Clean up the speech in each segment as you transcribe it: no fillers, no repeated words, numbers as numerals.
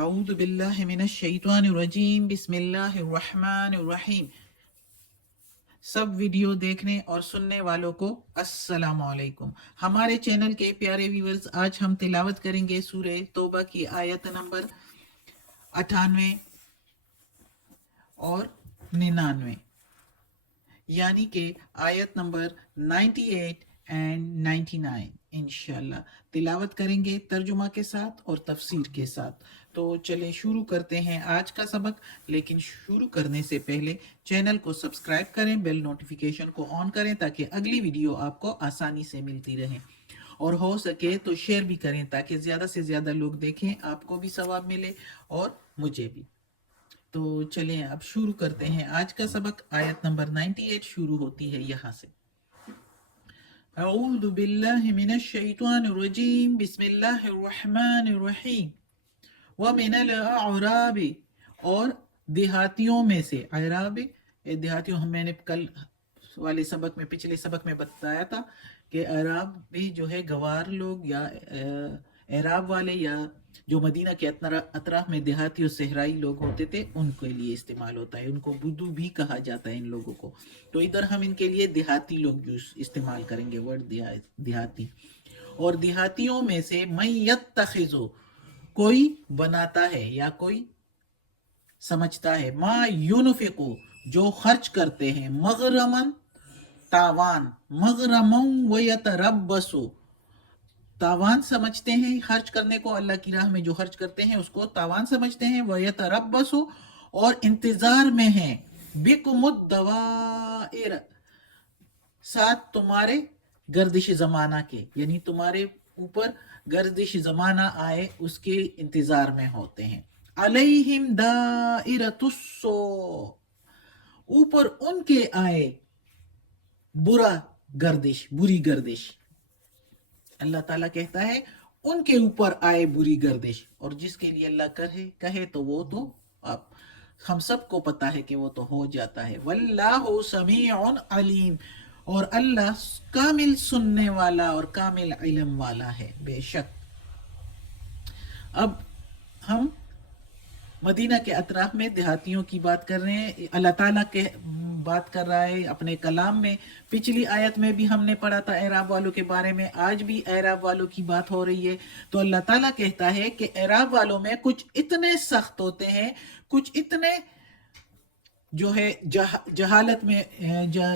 اعوذ باللہ من الشیطان الرجیم بسم اللہ الرحمن الرحیم۔ سب ویڈیو دیکھنے اور سننے والوں کو السلام علیکم۔ ہمارے چینل کے پیارے ویورز، آج ہم تلاوت کریں گے سورہ توبہ کی آیت نمبر 98 اور 99، یعنی کہ آیت نمبر 98 اینڈ 99 انشاءاللہ تلاوت کریں گے ترجمہ کے ساتھ اور تفسیر کے ساتھ۔ تو چلیں شروع کرتے ہیں آج کا سبق، لیکن شروع کرنے سے پہلے چینل کو سبسکرائب کریں، بیل نوٹیفیکیشن کو آن کریں تاکہ اگلی ویڈیو آپ کو آسانی سے ملتی رہے، اور ہو سکے تو شیئر بھی کریں تاکہ زیادہ سے زیادہ لوگ دیکھیں، آپ کو بھی ثواب ملے اور مجھے بھی۔ تو چلیں اب شروع کرتے ہیں آج کا سبق۔ آیت نمبر 98 شروع ہوتی ہے یہاں سے۔ اعوذ باللہ من الشیطان الرجیم بسم اللہ الرحمن الرحیم۔ وَمِنَ الْأَعْرَابِ، اور دیہاتیوں میں سے، اعراب دیہاتیوں، میں نے کل والے سبق میں، پچھلے سبق میں بتایا تھا کہ اعراب بھی جو ہے گوار لوگ یا اعراب والے، یا جو مدینہ کے اطراف میں دیہاتی اور صحرائی لوگ ہوتے تھے ان کے لیے استعمال ہوتا ہے۔ ان کو بدو بھی کہا جاتا ہے ان لوگوں کو، تو ادھر ہم ان کے لیے دیہاتی لوگ استعمال کریں گے ورڈ دیہاتی۔ اور دیہاتیوں میں سے من یتخذو، کوئی بناتا ہے یا کوئی سمجھتا ہے، ما یونفقو، جو خرچ کرتے ہیں، مغرمن تاوان، مغرمن ویتربسو، تاوان سمجھتے ہیں خرچ کرنے کو، اللہ کی راہ میں جو خرچ کرتے ہیں اس کو تاوان سمجھتے ہیں، ویتربسو، اور انتظار میں ہیں، بکم الدوائر، ساتھ تمہارے گردش زمانہ کے، یعنی تمہارے اوپر گردش زمانہ آئے اس کے انتظار میں ہوتے ہیں۔ علیہم دائرۃ السوء، اوپر ان کے آئے برا گردش، بری گردش۔ اللہ تعالیٰ کہتا ہے ان کے اوپر آئے بری گردش، اور جس کے لیے اللہ کہے تو وہ تو آپ ہم سب کو پتا ہے کہ وہ تو ہو جاتا ہے۔ واللہ سمیع علیم، اور اللہ کامل سننے والا اور کامل علم والا ہے بے شک۔ اب ہم مدینہ کے اطراف میں دیہاتیوں کی بات کر رہے ہیں، اللہ تعالیٰ کے بات کر رہا ہے اپنے کلام میں۔ پچھلی آیت میں بھی ہم نے پڑھا تھا اعراب والوں کے بارے میں، آج بھی اعراب والوں کی بات ہو رہی ہے۔ تو اللہ تعالیٰ کہتا ہے کہ اعراب والوں میں کچھ اتنے سخت ہوتے ہیں، کچھ اتنے جو ہے جہالت میں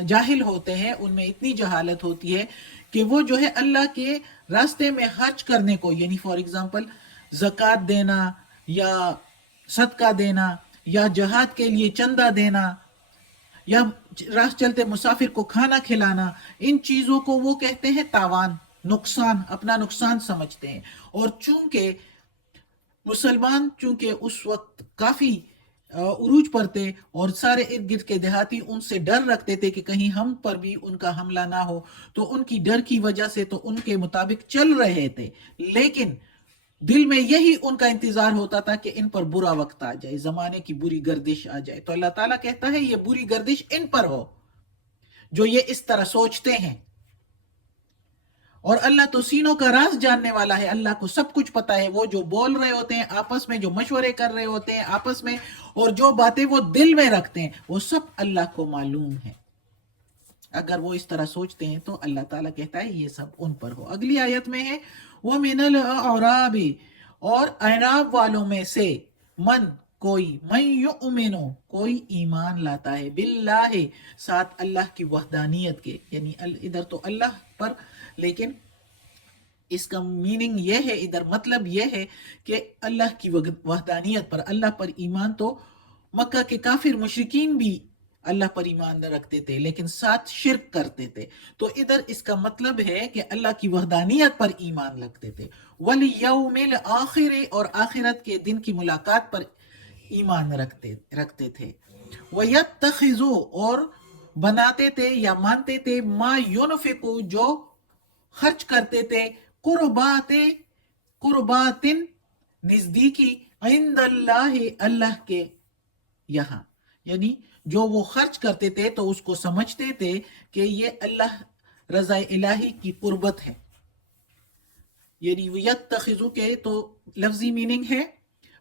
جاہل ہوتے ہیں، ان میں اتنی جہالت ہوتی ہے کہ وہ جو ہے اللہ کے راستے میں خرچ کرنے کو، یعنی فار ایگزامپل زکوٰۃ دینا یا صدقہ دینا یا جہاد کے لیے چندہ دینا یا راہ چلتے مسافر کو کھانا کھلانا، ان چیزوں کو وہ کہتے ہیں تاوان، نقصان، اپنا نقصان سمجھتے ہیں۔ اور چونکہ مسلمان اس وقت کافی عروج پر تھے، اور سارے ارد گرد کے دیہاتی ان سے ڈر رکھتے تھے کہ کہیں ہم پر بھی ان کا حملہ نہ ہو، تو ان کی ڈر کی وجہ سے تو ان کے مطابق چل رہے تھے، لیکن دل میں یہی ان کا انتظار ہوتا تھا کہ ان پر برا وقت آ جائے، زمانے کی بری گردش آ جائے۔ تو اللہ تعالیٰ کہتا ہے یہ بری گردش ان پر ہو جو یہ اس طرح سوچتے ہیں۔ اور اللہ تو سینوں کا راز جاننے والا ہے، اللہ کو سب کچھ پتا ہے، وہ جو بول رہے ہوتے ہیں آپس میں، جو مشورے کر رہے ہوتے ہیں آپس میں، اور جو باتیں وہ دل میں رکھتے ہیں وہ سب اللہ کو معلوم ہے۔ اگر وہ اس طرح سوچتے ہیں تو اللہ تعالیٰ کہتا ہے یہ سب ان پر ہو۔ اگلی آیت میں ہے وَمِنَ الْأَعْرَابِ، اور اعراب والوں میں سے، من کوئی، من یؤمنو کوئی ایمان لاتا ہے، باللہ ساتھ اللہ کی وحدانیت کے، یعنی ادھر تو اللہ پر، لیکن اس کا میننگ یہ ہے، ادھر مطلب یہ ہے کہ اللہ کی وحدانیت پر، اللہ پر ایمان تو مکہ کے کافر مشرکین بھی اللہ پر ایمان نہ رکھتے تھے لیکن ساتھ شرک کرتے تھے، تو ادھر اس کا مطلب ہے کہ اللہ کی وحدانیت پر ایمان رکھتے تھے۔ وَلِيَوْمِ الْآخِرِ، اور آخرت کے دن کی ملاقات پر ایمان رکھتے تھے۔ وَيَتَّخِذُوا، اور بناتے تھے یا مانتے تھے، مَا يُنْفِقُوا، جو خرچ کرتے تھے، قربات نزدیکی، عند اللہ اللہ کے یہاں، یعنی جو وہ خرچ کرتے تھے تو اس کو سمجھتے تھے کہ یہ اللہ رضا الہی کی قربت ہے، یعنی یتخذو کے تو لفظی میننگ ہے